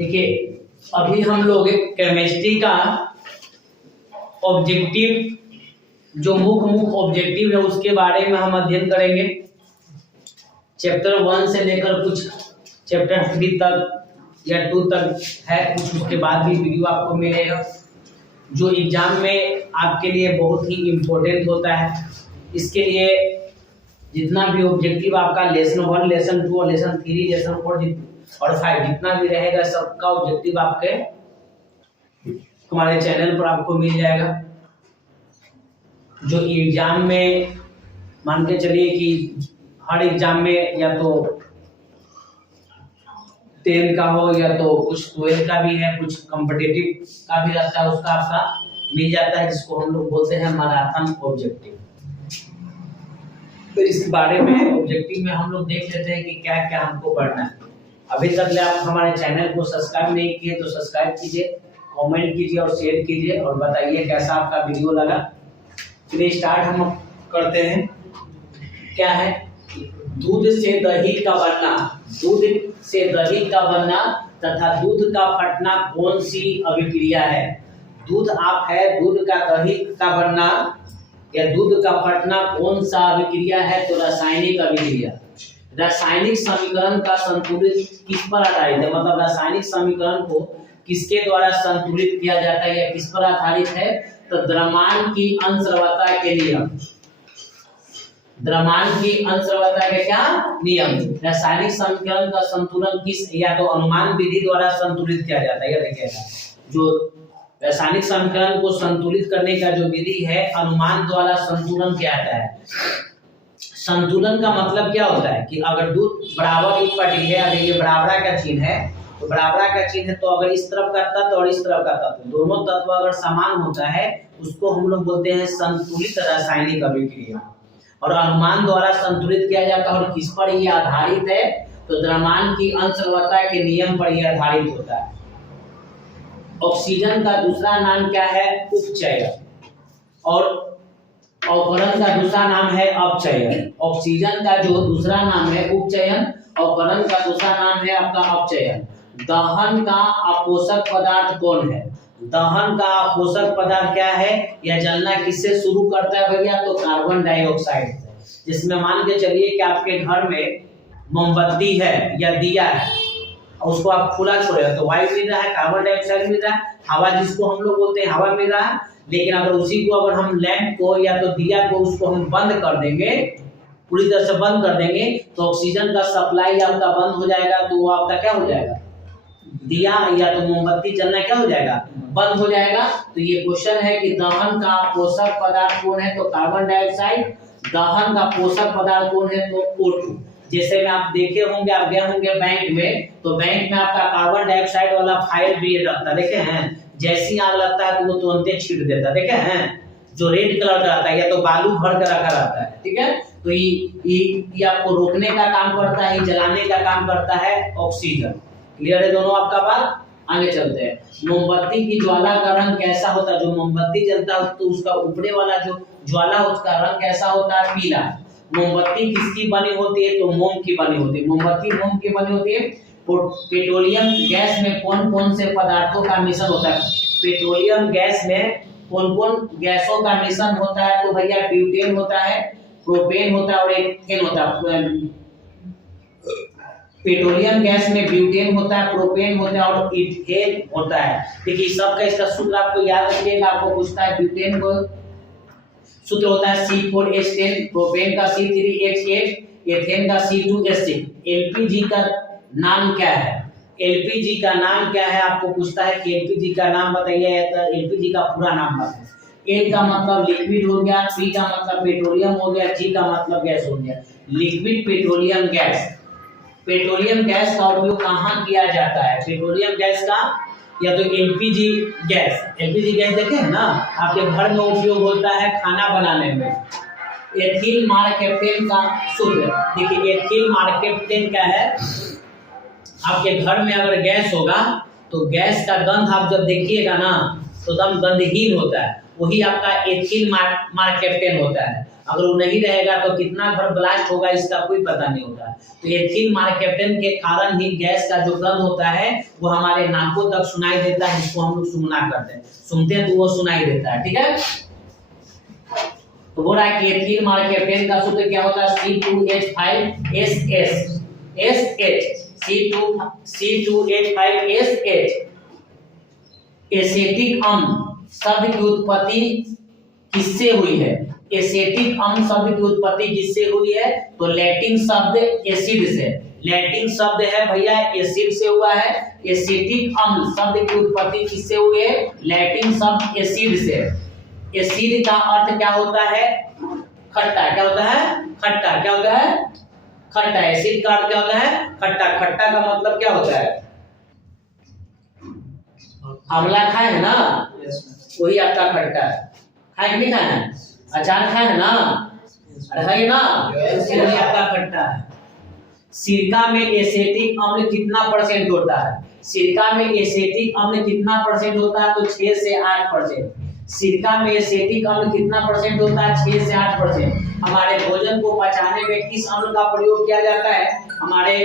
देखिए, अभी हम लोग केमिस्ट्री का ऑब्जेक्टिव, जो मुख्य ऑब्जेक्टिव है उसके बारे में हम अध्ययन करेंगे। चैप्टर 1 से लेकर कुछ चैप्टर 3 तक या 2 तक है, कुछ उसके बाद भी वीडियो आपको मिलेगा जो एग्जाम में आपके लिए बहुत ही इम्पोर्टेंट होता है। इसके लिए जितना भी ऑब्जेक्टिव आपका लेसन 1, लेसन 2 और लेसन 3, लेसन 4 और 5 जितना भी रहेगा, सबका ऑब्जेक्टिव आपके हमारे चैनल पर आपको मिल जाएगा। जो एग्जाम में मान के चलिए कि हर एग्जाम में या तो 10 का हो या तो कुछ 12 का भी है, कुछ कॉम्पिटिटिव का भी रहता है, उसका आपका मिल जाता है, जिसको हम लोग बोलते हैं मैराथन ऑब्जेक्टिव। तो इस बारे में ऑब्जेक्टिव में हम लोग देख लेते हैं कि क्या क्या हमको पढ़ना है। अभी तक आप हमारे चैनल को सब्सक्राइब नहीं किए तो सब्सक्राइब कीजिए, कमेंट कीजिए और शेयर कीजिए और बताइए कैसा आपका वीडियो लगा। चलिए स्टार्ट हम करते हैं। क्या है? दूध से दही का बनना, दूध से दही का बनना तथा दूध का फटना कौन सी अभिक्रिया है? दूध आप है, दूध का दही का बनना या दूध का फटना कौन सा अभिक्रिया है? तो रासायनिक अभिक्रिया। रासायनिक समीकरण का संतुलित किस पर आधारित है? मतलब रासायनिक समीकरण को किसके द्वारा संतुलित किया जाता है या किस पर आधारित है? तो द्रव्यमान की अंशवता के नियम। द्रव्यमान की अंशवता के क्या नियम? रासायनिक समीकरण का संतुलन किस या तो अनुमान विधि द्वारा संतुलित किया जाता है। देखिएगा, जो रासायनिक समीकरण को संतुलित करने का जो विधि है, अनुमान द्वारा संतुलन किया जाता है। संतुलन का मतलब क्या होता है कि अगर दूध बराबर एक पटी है, अगर ये बराबरा का चिन्ह है तो बराबरा का चिन्ह है, तो अगर इस तरफ का तत्व और इस तरफ का तत्व, दोनों तत्व अगर समान होता है उसको हम लोग बोलते हैं संतुलित रासायनिक अभिक्रिया। और अनुमान द्वारा संतुलित किया जाता है। और किस पर ये आधारित है? तो द्रव्यमान की अंशवता के नियम पर यह आधारित होता है। ऑक्सीजन का दूसरा नाम क्या है? उपचयन। और अवकरण का दूसरा नाम है अपचयन। ऑक्सीजन का जो दूसरा नाम है उपचयन, अवकरण का दूसरा नाम है आपका अपचयन। दहन का अपोषक पदार्थ कौन है? दहन का अपोषक पदार्थ क्या है या जलना किससे शुरू करता है भैया? तो कार्बन डाइऑक्साइड से। जिसमें मान के चलिए कि आपके घर में मोमबत्ती है या दिया है, उसको आप खुला छोड़े तो वायु मिल रहा है, कार्बन डाइऑक्साइड मिल रहा है, हवा जिसको हम लोग बोलते हैं हवा मिल रहा है। लेकिन अगर उसी को अगर हम लैंप को या तो दिया को उसको हम बंद कर देंगे, पूरी तरह से बंद कर देंगे, तो ऑक्सीजन का सप्लाई आपका बंद हो जाएगा। तो वो आपका क्या हो जाएगा? दिया या तो मोमबत्ती जलना क्या हो जाएगा? बंद हो जाएगा। तो ये क्वेश्चन है कि दहन का पोषक पदार्थ कौन है? तो कार्बन डाइऑक्साइड। दहन का पोषक पदार्थ कौन है? तो O2। जैसे में आप देखे होंगे, आप गए होंगे बैंक में, तो बैंक में आपका कार्बन डाइऑक्साइड वाला फायर ब्रिगेड रखता है, देखे हैं? जैसी आग लगता है तो वो तुरंत छीट देता है, देखे हैं? जो रेड कलर का रहता है या तो बालू भर कर रखा रहता है, ठीक है? तो ये आपको रोकने का काम करता है, जलाने का काम करता है ऑक्सीजन। क्लियर है दोनों आपका बात? आगे चलते हैं। मोमबत्ती की ज्वाला का रंग कैसा होता है? जो मोमबत्ती जलता है तो उसका ऊपरे वाला जो ज्वाला उसका रंग कैसा होता है? पीला। मोमबत्ती किसकी बनी होती है? तो मोम की बनी होती है। मोमबत्ती मोम की बनी होती है। पेट्रोलियम गैस में कौन कौन से पदार्थों का मिश्रण होता है? पेट्रोलियम गैस में कौन कौन गैसों का मिश्रण होता है? तो भैया ब्यूटेन होता है, प्रोपेन होता है और एथेन होता है। पेट्रोलियम गैस में ब्यूटेन होता है, प्रोपेन होता है और इथेन होता है। देखिए सबका इसका सूत्र आपको याद रखिएगा। आपको पूछता है ब्यूटेन को सूत्र होता है C4H10, प्रोपेन का C3H8, एथेन का C2H6। एलपीजी का नाम क्या है? एलपीजी का नाम क्या है? आपको पूछता है कि एलपीजी का नाम बताइए, तो एलपीजी का पूरा नाम बताइए। ए का मतलब लिक्विड हो गया, पी का मतलब पेट्रोलियम हो गया, जी का मतलब गैस हो गया। Liquid petroleum gas. Petroleum gas का उपयोग कहाँ किया जाता है? पेट्रोलियम गैस का या तो एलपीजी गैस। एलपीजी गैस देखे हैं ना, आपके घर में उपयोग होता है खाना बनाने में। एथिल मार्केप्टेन का सूत्र देखिए। एथिल मार्केप्टेन क्या है? आपके घर में अगर गैस होगा तो गैस का गंध आप जब देखिएगा ना तो एकदम गंधहीन होता है, वही आपका एथिल मार्केप्टेन होता है। अगर वो नहीं रहेगा तो कितना घर ब्लास्ट होगा इसका कोई पता नहीं होता। तो एथिल मार्केप्टन के कारण ही गैस का जो गंध होता है वो हमारे नाकों तक सुनाई देता है, जिसको हम लोग सूंघना करते हैं, सुनते हैं तो वो सुनाई देता है। ठीक है, तो बोल रहा है कि एथिल मार्केप्टन का सूत्र क्या होता है, C2H5SH C2H5SH। एसेटिक अम्ल शब्द की उत्पत्ति किससे हुई है? एसेटिक अम्ल शब्द की उत्पत्ति किससे हुई है? तो लैटिन शब्द एसिड से, लैटिन शब्द है भैया एसिड से हुआ है। एसेटिक अम्ल शब्द की उत्पत्ति किससे हुई है? लैटिन शब्द एसिड से। एसिड का अर्थ क्या होता है? खट्टा। क्या होता है? खट्टा। क्या होता है? खट्टा। एसिड का अर्थ क्या होता है? खट्टा। खट्टा का मतलब क्या होता है? आंवला खाए है ना, वही आपका खट्टा है। खाए कि नहीं खाए हैं? अचार खाए है ना, है ना, वही आपका खट्टा है। सिरका में एसेटिक अम्ल कितना परसेंट होता है? सिरका में एसेटिक अम्ल कितना परसेंट होता है? तो 6 से 8%। सिरका में एसेटिक अम्ल कितना परसेंट होता है? 6 से 8%। हमारे भोजन को पचाने में किस अम्ल का प्रयोग किया जाता है? हमारे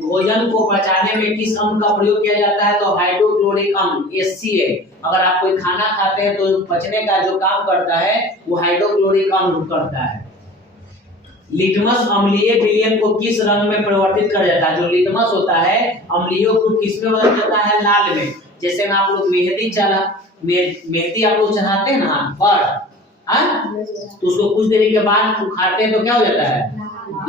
भोजन को पचाने में किस अम्ल का प्रयोग किया जाता है? तो हाइड्रोक्लोरिक अम्ल HCl। अगर आप कोई खाना खाते हैं तो पचने का जो काम करता है वो हाइड्रोक्लोरिक अम्ल करता है। लिटमस अम्लीय विलयन को किस रंग में परिवर्तित कर जाता है? जो लिटमस होता है अम्लीय को किस में बदल जाता है? लाल में। जैसे में आप लोग मेहंदी आप लोग चढ़ाते हैं ना पर, तो उसको कुछ देर के बाद उखाड़ते हैं तो क्या हो जाता है?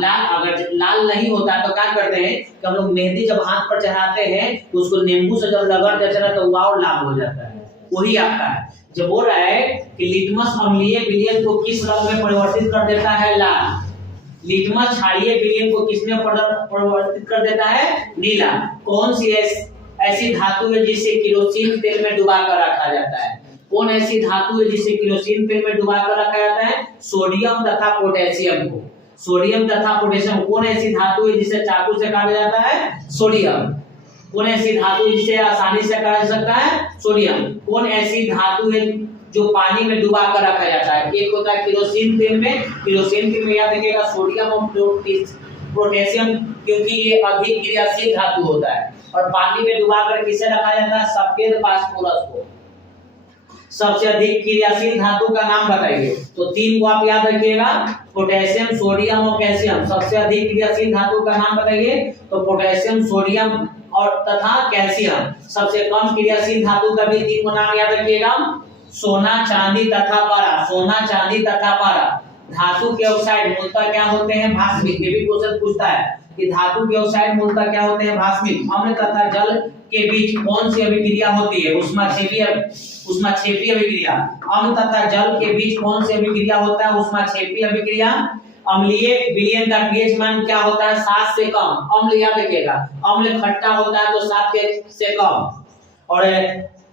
लाल। अगर लाल नहीं होता तो क्या करते हैं कि हम लोग मेहंदी जब हाथ पर चढ़ाते हैं तो उसको नींबू से जब रगड़ देते हैं तो वो और लाल हो जाता है। वही आपका है। जब बोल रहा है कि लिटमस अम्लीय विलयन को किस रंग में परिवर्तित कर देता है? लाल। लिटमस क्षारीय विलयन को किसमें परिवर्तित कर देता है? नीला। कौन सी ऐसी धातु है जिसे केरोसिन तेल में डुबाकर रखा जाता है? कौन ऐसी धातु है जिसे केरोसिन तेल में डुबाकर रखा जाता है? सोडियम तथा पोटेशियम को। सोडियम तथा पोटेशियम। कौन ऐसी धातु है जिसे चाकू से काटा जाता है? सोडियम। कौन ऐसी धातु है जिसे आसानी से काटा जा सकता है? सोडियम। कौन ऐसी धातु है जो पानी में डुबा कर रखा जाता है? एक होता है केरोसिन तेल में। केरोसिन तेल में याद रखिएगा सोडियम और पोटेशियम, क्योंकि ये अधिक क्रियाशील धातु होता है। और पानी में डुबा कर किसे रखा जाता है? सफेद फास्फोरस को। सबसे अधिक क्रियाशील धातु का नाम बताइए। तो 3 को आप याद रखिएगा, पोटेशियम, सोडियम और कैल्शियम। सबसे अधिक क्रियाशील धातु का नाम बताइए। तो पोटेशियम, सोडियम और तथा कैल्शियम। सबसे कम क्रियाशील धातु का भी 3 को नाम याद रखिएगा, सोना, चांदी तथा पारा। सोना, चांदी तथा पारा। धातु के ऑक्साइड मूलतः क्या होते हैं? भास्मिक। ये भी क्वेश्चन पूछता है कि धातु के ऑक्साइड मूलतः क्या होते हैं? भास्मिक। अम्ल तथा जल के बीच कौन सी अभिक्रिया होती है? ऊष्माक्षेपीय अभिक्रिया। अम्ल तथा जल के बीच कौन सी अभिक्रिया होता है? ऊष्माक्षेपीय अभिक्रिया। अम्लीय विलयन का पीएच मान क्या होता है? 7 से कम। अम्ल याद रखिएगा, अम्ल खट्टा होता है तो 7 से कम, और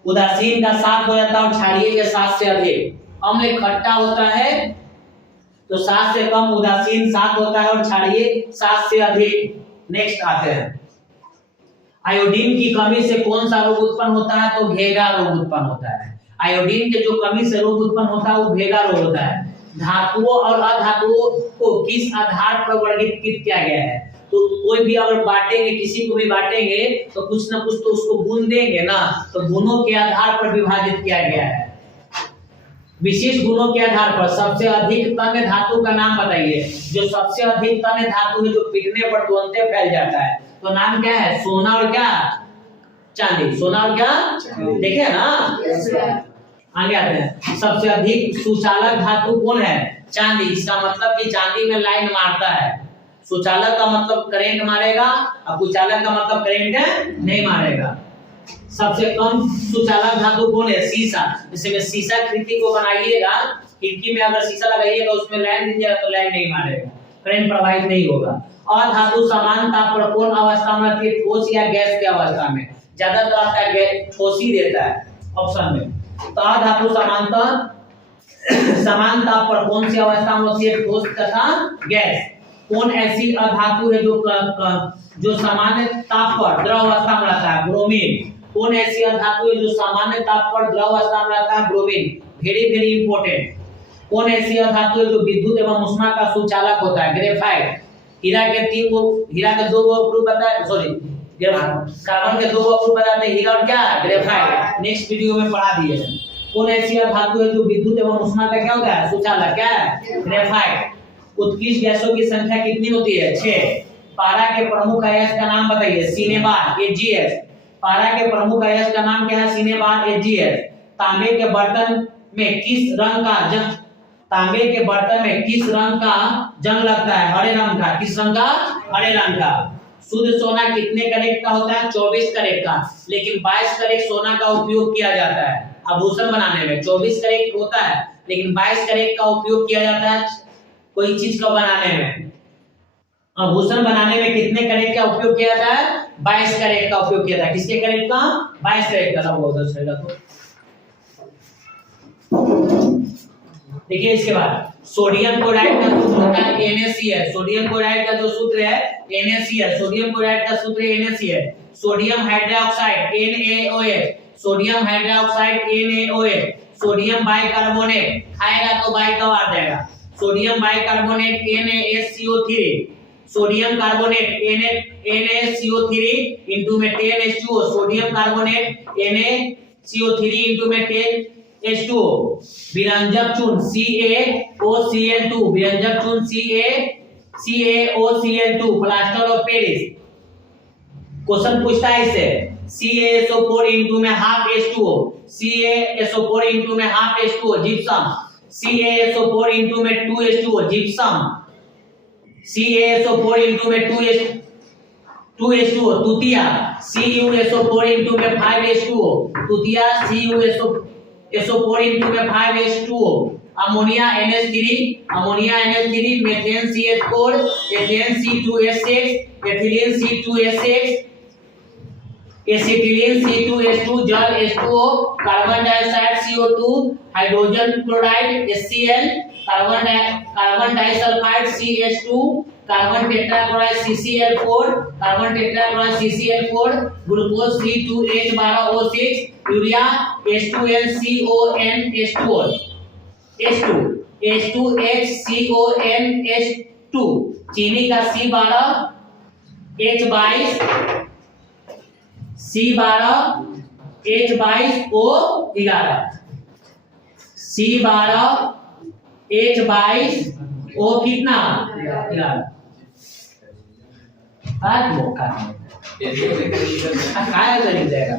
उदासीन का 7 हो जाता है और क्षारीय के 7 से अधिक। अम्ल खट्टा होता है तो 7 से कम, उदासीन 7 होता है और क्षारीय 7 से अधिक। नेक्स्ट आते हैं, आयोडीन की कमी से कौन सा रोग उत्पन्न होता है? तो भेगा रोग उत्पन्न होता है। आयोडीन के जो कमी से रोग उत्पन्न होता है वो भेगा रोग होता है। धातुओं और अधातुओं को किस आधार पर वर्गीकृत किया गया है? तो कोई भी अगर बांटेंगे, किसी को भी बांटेंगे तो कुछ ना कुछ तो उसको गुण देंगे ना, तो गुणों के आधार पर विभाजित किया गया है। विशिष्ट गुणों के आधार पर सबसे अधिक तन्य धातु का नाम बताइए। जो सबसे अधिक तन्य धातु है जो पिघलने पर तुरंत फैल जाता है, तो नाम क्या है? सोना और क्या? चांदी। सोना और क्या? देखे ना, आगे आते हैं। सबसे अधिक सुचालक धातु कौन है? चांदी। इसका मतलब कि चांदी में लाइन मारता है। सुचालक का मतलब करंट मारेगा और कुचालक का मतलब करंट नहीं मारेगा। सबसे कम सुचालक धातु कौन है? सीसा। जैसे में सीसा खिड़की को बनाइएगा, खिड़की में अगर शीशा लगाइएगा उसमें लाइन दीजिएगा तो लाइन नहीं मारेगा, करंट प्रवाहित नहीं होगा। अधातु समान ताप पर कौन अवस्था में रहती है? ठोस या गैस की अवस्था में? ज्यादातर आपका ठोस ही देता है ऑप्शन में। तो अधातु समान ताप पर कौन सी अवस्था में होती है? ठोस तथा गैस। कौन ऐसी अधातु है जो सामान्य ताप पर द्रव अवस्था में रहता है? ब्रोमीन। कौन ऐसी धातु है जो सामान्य ताप पर द्रव अवस्था में रहता है? ब्रोमीन। Very very important. कौन ऐसी धातु है जो विद्युत एवं ऊष्मा का सुचालक होता है? ग्रेफाइट। हीरा के दो गो अप्रूव बताए, सॉरी कार्बन के दो गो अप्रूव बताते हैं, हीरा और क्या? ग्रेफाइट। नेक्स्ट वीडियो में पढ़ा दिए हैं। कौन ऐसी धातु है जो विद्युत एवं ऊष्मा का क्या होता है? सुचालक। क्या है? ग्रेफाइट। उत्कृष्ट गैसों की संख्या कितनी होती है? 6। पारा के प्रमुख अयस्क का नाम बताइए। Cinnabar, AGS. पारा के प्रमुख अयस्क का नाम क्या है? Cinnabar, AGS. तांबे के बर्तन में किस रंग का जंग लगता है? हरे रंग का। किस रंग का? हरे रंग का। शुद्ध सोना कितने कैरेट का होता है? 24 कैरेट का। लेकिन 22 कैरेट सोना का उपयोग किया जाता है आभूषण बनाने में। 24 कैरेट होता है लेकिन 22 कैरेट का उपयोग किया जाता है कोई चीज को बनाने में। आभूषण बनाने में कितने कैरेट का उपयोग किया जाता है? 22 कैरेट का उपयोग किया जाता है। किसके कैरेट का? 22 कैरेट का। बहुत अच्छा तो देखिए इसके बाद सोडियम क्लोराइड का सूत्र होता है NaCl। सोडियम क्लोराइड का जो सूत्र है NaCl। सोडियम क्लोराइड का सूत्र NaCl। Sodium hydroxide NaOH। Sodium hydroxide NaOH। Sodium bicarbonate, खाएगा तो बाई का आ जाएगा। Sodium bicarbonate NaSCO3। Sodium carbonate NaCO3 into में 10H2O। Sodium carbonate NaCO3 into में 10H2O। विरंजक चून CaOCl2। विरंजक चून CaOCl2 plaster of Paris. Question पूछता है इससे CaSO4 इंटू में हाफ H2O। CaSO4 इंटू में half H2O gypsum. CaSO4 into में 2H2O जिप्सम। CaSO4 इंटू में 2H2O तुतिया। CuSO4 इंटू में 5H2O तुतिया। CuSO4 इंटू में 5H2O। Ammonia NH3 methane CH4 ethane C2H6 ethylene C2H6 acetylene C2H2 जल H2O carbon dioxide CO2 hydrogen chloride HCl carbon disulphide CH2 carbon tetrachloride CCl4 carbon tetrachloride CCl4 glucose C2H12O6 urea H2HCONH2 चीनी का C12H22O11 C12H22O कितना? 11। आज मौका है, खाया जाएगा।